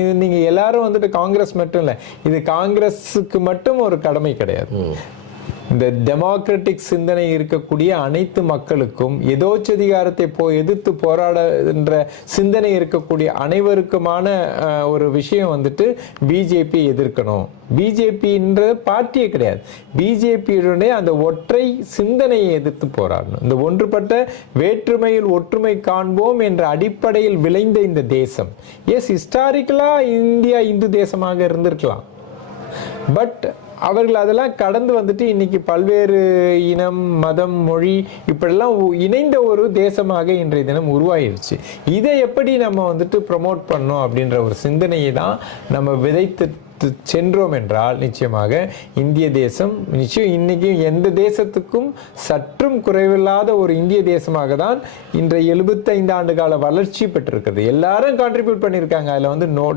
இது நீங்க எல்லாரும் வந்துட்டு காங்கிரஸ் மட்டும் இல்லை, இது காங்கிரஸுக்கு மட்டும் ஒரு கடமை கிடையாது. இந்த டெமோக்ராட்டிக் சிந்தனை இருக்கக்கூடிய அனைத்து மக்களுக்கும், எதோச்சதிகாரத்தை எதிர்த்து போராடுகின்ற சிந்தனை இருக்கக்கூடிய அனைவருக்குமான ஒரு விஷயம் வந்துட்டு பிஜேபி எதிர்க்கணும். பிஜேபின்ற பார்ட்டியே கிடையாது, பிஜேபியுடைய அந்த ஒற்றை சிந்தனையை எதிர்த்து போராடணும். இந்த ஒன்றுபட்ட வேற்றுமையில் ஒற்றுமை காண்போம் என்ற அடிப்படையில் விளைந்த இந்த தேசம், ஹிஸ்டாரிக்கலா இந்தியா இந்து தேசமாக இருந்திருக்கலாம். பட் அவர்கள் அதெல்லாம் கடந்து வந்துட்டு இன்னைக்கு பல்வேறு இனம், மதம், மொழி இப்படிலாம் இணைந்த ஒரு தேசமாக இன்றைய தினம் உருவாயிருச்சு. இதை எப்படி நம்ம வந்துட்டு ப்ரமோட் பண்ணோம் அப்படின்ற ஒரு சிந்தனையை தான் நம்ம விதைத்து சென்றோம் என்றால் நிச்சயமாக இந்திய தேசம் நிச்சயம் இன்னைக்கு எந்த தேசத்துக்கும் சற்றும் குறைவில்லாத ஒரு இந்திய தேசமாக தான் இன்றைய 75 ஆண்டு கால வளர்ச்சி பெற்றிருக்கிறது. எல்லாரும் கான்ட்ரிபியூட் பண்ணியிருக்காங்க, அதில் வந்து நோ